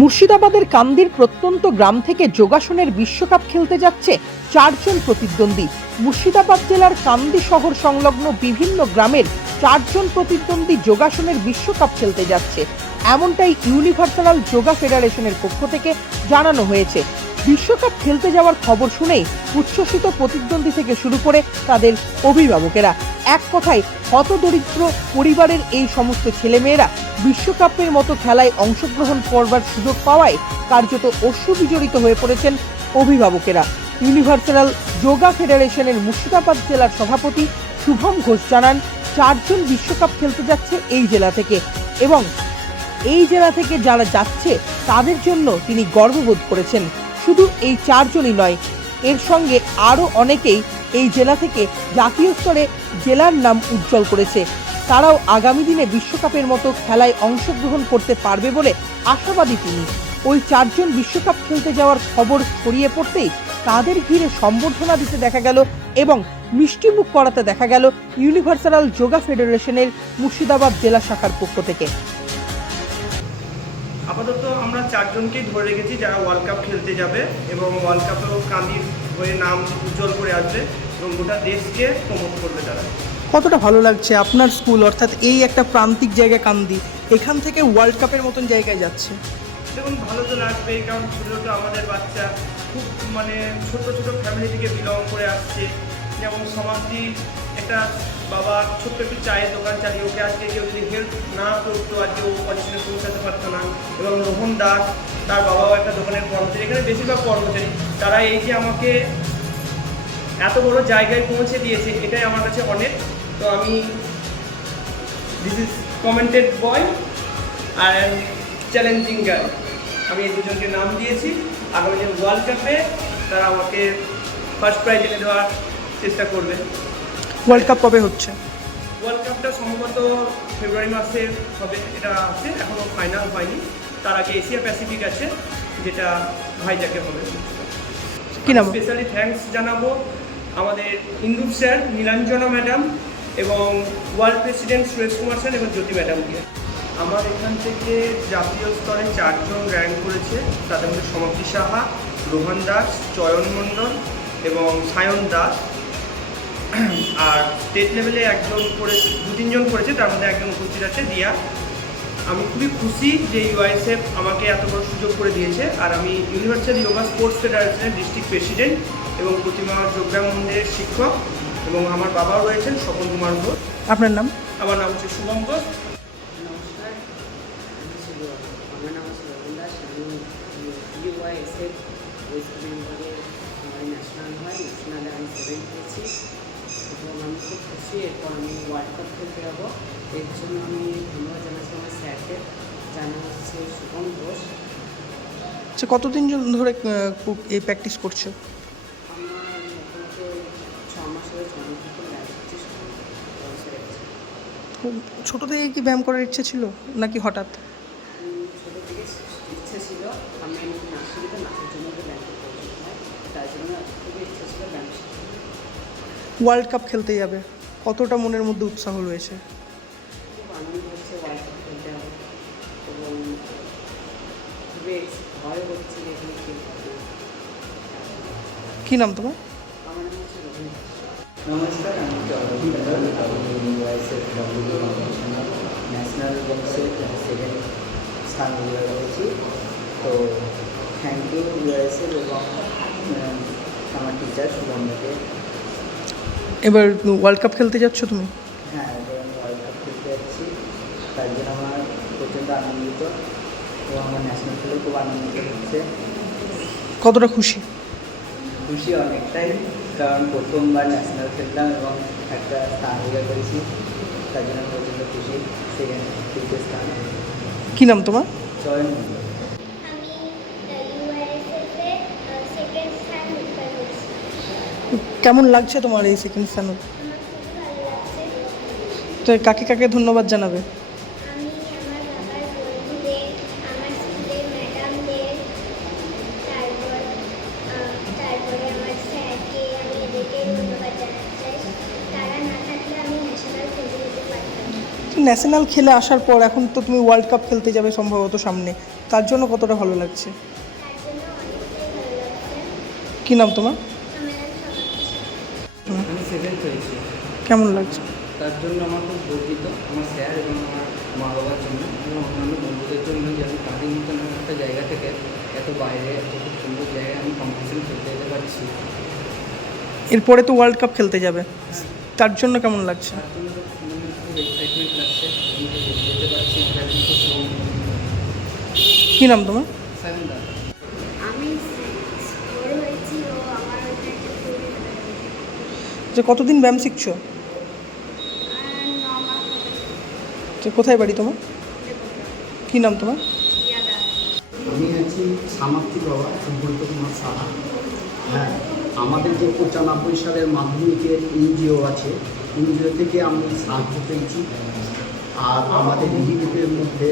মুর্শিদাবাদের কান্দির প্রত্যন্ত গ্রাম থেকে যোগাসনের বিশ্বকাপ খেলতে যাচ্ছে চারজন প্রতিদ্বন্দ্বী। মুর্শিদাবাদ জেলার কান্দি শহর সংলগ্ন বিভিন্ন গ্রামের চারজন প্রতিদ্বন্দ্বী যোগাসনের বিশ্বকাপ খেলতে যাচ্ছে। এমনটাই ইউনিভার্সাল যোগা ফেডারেশনের পক্ষ থেকে জানানো হয়েছে। বিশ্বকাপ খেলতে যাওয়ার খবর শুনেই উচ্ছ্বসিত প্রতিদ্বন্দ্বী থেকে শুরু করে তাদের অভিভাবকেরা। এক কথায় হতদরিদ্র পরিবারের এই সমস্ত ছেলেমেয়েরা বিশ্বকাপের মতো খেলায় অংশগ্রহণ করবার সুযোগ পাওয়ায় কার্যত অশ্রুবিজড়িত হয়ে পড়েছেন অভিভাবকেরা। ইউনিভার্সাল যোগা ফেডারেশনের মুর্শিদাবাদ জেলার সভাপতি শুভম ঘোষ জানান, চারজন বিশ্বকাপ খেলতে যাচ্ছে এই জেলা থেকে এবং এই জেলা থেকে যারা যাচ্ছে তাদের জন্য তিনি গর্ববোধ করেছেন। শুধু এই চারজনই নয়, এর সঙ্গে আরও অনেকেই এই জেলা থেকে জাতীয় স্তরে জেলার নাম উজ্জ্বল করেছে। তারাও আগামী দিনে বিশ্বকাপের মতো খেলায় অংশগ্রহণ করতে পারবে বলে আশাবাদী তিনি। ওই চারজন বিশ্বকাপ খেলতে যাওয়ার খবর ছড়িয়ে পড়তেই তাদের ঘিরে সম্বর্ধনা দিতে দেখা গেল এবং মিষ্টিমুখ করাতে দেখা গেল ইউনিভার্সাল যোগা ফেডারেশনের মুর্শিদাবাদ জেলা শাখার পক্ষ থেকে। আপাতত আমরা চারজনকেই ধরে রেখেছি যারা ওয়ার্ল্ড কাপ খেলতে যাবে এবং ওয়ার্ল্ড কাপেও কান্দির হয়ে নাম উজ্জ্বল করে আসবে এবং গোটা দেশকে প্রমোট করবে তারা। কতটা ভালো লাগছে আপনার স্কুল অর্থাৎ এই একটা প্রান্তিক জায়গা কান্দি এখান থেকে ওয়ার্ল্ড কাপের মতন জায়গায় যাচ্ছে? দেখুন ভালো তো লাগবেই কারণ ছোটো ছোটো আমাদের বাচ্চা। খুব মানে ছোট ছোট ফ্যামিলি থেকে বিলং করে আসছে। যেমন সমাপ্তি একটা বাবা ছোট্ট একটু চায়ের দোকান চালিয়ে ওকে আজকে কেউ যদি হেল্প না করতো আজকে ও অডিশনে পৌঁছাতে পারতো না। এবং রোহন দাস তার বাবাও একটা দোকানের কর্মচারী। এখানে বেশিরভাগ কর্মচারী। তারা এই যে আমাকে এত বড় জায়গায় পৌঁছে দিয়েছে এটাই আমার কাছে অনেক। তো আমি দিস ইজ কমেন্টেড বয় আর চ্যালেঞ্জিং গার্ল আমি এই দুজনকে নাম দিয়েছি। আগামী যে ওয়ার্ল্ড কাপে তারা আমাকে ফার্স্ট প্রাইজ এনে দেওয়ার চেষ্টা করবে। ওয়ার্ল্ড কাপ কবে হচ্ছে? ওয়ার্ল্ড কাপটা সম্ভবত ফেব্রুয়ারি মাসে হবে এটা আছে এখনও ফাইনাল হয়নি। তার আগে এশিয়া প্যাসিফিক আছে যেটা ভাইজাকে হবে। স্পেশালি থ্যাঙ্কস জানাব আমাদের ইন্দুর স্যার নীলাঞ্জনা ম্যাডাম এবং world president Suresh Kumar sir এবং জ্যোতি ম্যাডামকে আমার এখান থেকে জাতীয় স্তরে চারজন র্যাঙ্ক করেছে তাদের মধ্যে সমাপ্তি সাহা রোহান দাস চয়ন মণ্ডল এবং সায়ন দাস। আর স্টেট লেভেলে একজন করে দু তিনজন করেছে তার মধ্যে একজন উপস্থিত আছে দিয়া আমি খুবই খুশি যে ইউআইএসএফ আমাকে এত বড় সুযোগ করে দিয়েছে। আর আমি ইউনিভার্সাল যোগা স্পোর্টস ফেডারেশনের ডিস্ট্রিক্ট প্রেসিডেন্ট এবং প্রতিমা যোগব্যায়াম মন্দিরের শিক্ষক এবং আমার বাবাও রয়েছেন স্বপন কুমার ঘোষ। আপনার নাম? আমার নাম হচ্ছে শুভম ঘোষ। নমস্কার আমি ছিল আমার নাম দাস। আমি ইউআইএসএফ ওয়েস্ট বেঙ্গলের আমার ন্যাশনাল হয় ন্যাশনালে আমি সেভেন পেয়েছি এবং আমি খুব খুশি এরপর আমি ওয়ার্ল্ড কাপ খেলতে যাব। এর জন্য আমি আমার জানা হচ্ছে শুভম ঘোষ। আচ্ছা কতদিন ধরে এই প্র্যাকটিস করছ? ছোটো থেকে কি ব্যায়াম করার ইচ্ছে ছিল নাকি হঠাৎ? ছোটো থেকে ইচ্ছে ছিল আমি আমাকে নাচ শিখি তো নাচের জন্য ব্যায়াম তাই জন্য ইচ্ছে ছিল ব্যায়াম ওয়ার্ল্ড কাপ খেলতে যাবে কতটা মনের মধ্যে উৎসাহ রয়েছে? খুবই ভয় হচ্ছে এখানে খেলতে হবে কি নাম তোমার? আমার নাম হচ্ছে রবীন্দ্র নমস্কার আমি ন্যাশনাল গেমসে সেকেন্ড স্থান অধিকার করেছি তো থ্যাংক ইউ ইউআইএসএফ এবং আমার টিচার সুগন্ধাকে এবার ওয়ার্ল্ড কাপ খেলতে যাচ্ছ তুমি? হ্যাঁ এবার আমি ওয়ার্ল্ড কাপ খেলতে যাচ্ছি। তার জন্য আমার প্রচণ্ড আনন্দিত। এবং আমার ন্যাশনাল খেলে খুব আনন্দিত হচ্ছে কতটা খুশি? খুশি অনেকটাই কারণ প্রথমবার ন্যাশনাল খেললাম এবং একটা স্থান অধিকার করেছি তার জন্য আমি প্রচণ্ড খুশি। সেকেন্ড তৃতীয় স্থান কি নাম তোমার? চয়ন কেমন লাগছে তোমার এই সেকেন্ড স্থান? তো কাকে কাকে ধন্যবাদ জানাবে? ন্যাশনাল খেলে আসার পর এখন তো তুমি ওয়ার্ল্ড কাপ খেলতে যাবে সম্ভবত সামনে। তার জন্য কতটা ভালো লাগছে? কি নাম তোমার? কেমন লাগছে? তার জন্য আমার খুব গর্বিত। আমার স্যার এবং আমার মা বাবার জন্য এবং অন্যান্য বন্ধুদের জন্য যে আমি তাদের মতন একটা জায়গা থেকে এত বাইরে এত খুব সুন্দর জায়গায় আমি কম্পিটিশন খেলতে যেতে পারছি। এরপরে তো ওয়ার্ল্ড কাপ খেলতে যাবে। তার জন্য কেমন লাগছে? খুব এক্সাইটমেন্ট লাগছে। যে যেতে পারছি আমার এখন খুব শ্রম কি নাম তোমার। যে কতদিন ব্যায়াম শিখছো? যে কোথায় বাড়ি তোমার? কি নাম তোমার? আমি আছি সামাপ্তি বাবা সুব্রত কুমার সাহা হ্যাঁ আমাদের যে পঁচানব্বই সালের মাধ্যমিকের এনজিও আছে এনজিও থেকে আমি সাহায্য পেয়েছি, আর আমাদের ডিজিটিভের মধ্যে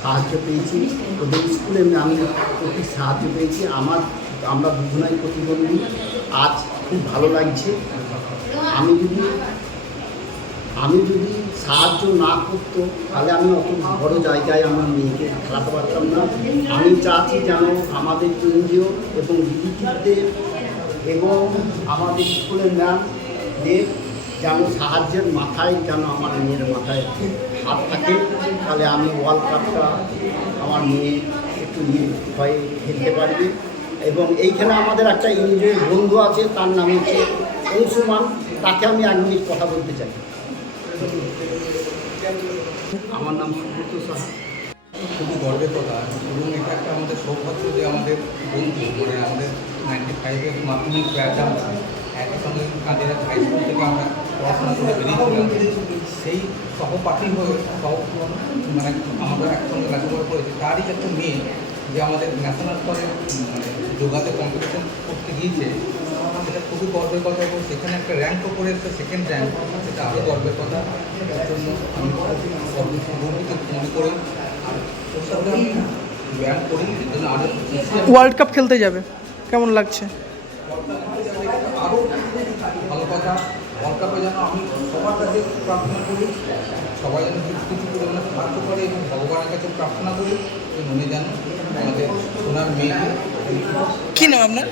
সাহায্য পেয়েছি। ওদের স্কুলে আমি প্রতি সাহায্য পেয়েছি। আমার, আমরা দুজনাই প্রতিবন্ধী। আজ খুব ভালো লাগছে। আমি যদি আমি যদি সাহায্য না করতো, তাহলে আমি অত বড় জায়গায় আমার মেয়েকে খেলাতে পারতাম না। আমি চাচ্ছি যেন আমাদের এনজিও এবং ডিজিটিভদের এবং আমাদের স্কুলের ম্যামদের যেন সাহায্যের মাথায় যেন আমার মেয়ের মাথায় হাত থাকে? তাহলে আমি ওয়ার্ল্ড কাপটা আমার মেয়ে একটু ভয়ে খেলতে পারবে। এবং এইখানে আমাদের একটা এনজিওর বন্ধু আছে, তার নাম হচ্ছে অংশুমান। তাকে আমি এক মিনিট কথা বলতে চাই। আমার নাম সুব্রত সাহা। খুবই গর্বের কথা। এবং এটা একটা আমাদের সৌভাগ্য যে আমাদের বন্ধু মানে আমাদের নাইনটি ফাইভের মাধ্যমিক ব্যাচ একই সঙ্গে কাঁদিরা হাই স্কুল থেকে আমরা পড়াশোনা করে বেরিয়েছিলাম সেই সহপাঠী হয়ে, সহ মানে আমরা একসঙ্গে লেখাপড়া করেছি, তারই একটা মেয়ে যে আমাদের ন্যাশনাল স্তরে মানে যোগাতে কম্পিটিশন করতে গিয়েছে, সেটা খুবই গর্বের কথা এবং সেখানে একটা র্যাঙ্কও করে এসছে সেকেন্ড র্যাঙ্ক সেটা আরও গর্বের কথা। তার জন্য আমি গর্বিত মনে করি। আর ব্যায়াম করি, এর জন্য আরও ওয়ার্ল্ড কাপ খেলতে যাবে। কেমন লাগছে? কথা ওয়ার্ল্ড কাপে যেন আমি সবার কাছে প্রার্থনা করি সবাই যেন কিছু কিছু পরিমাণে সাহায্য করে এবং ভগবানের কাছে প্রার্থনা করি যে উনি যেন আমাদের সোনার মেয়েকে কি নাম আপনার?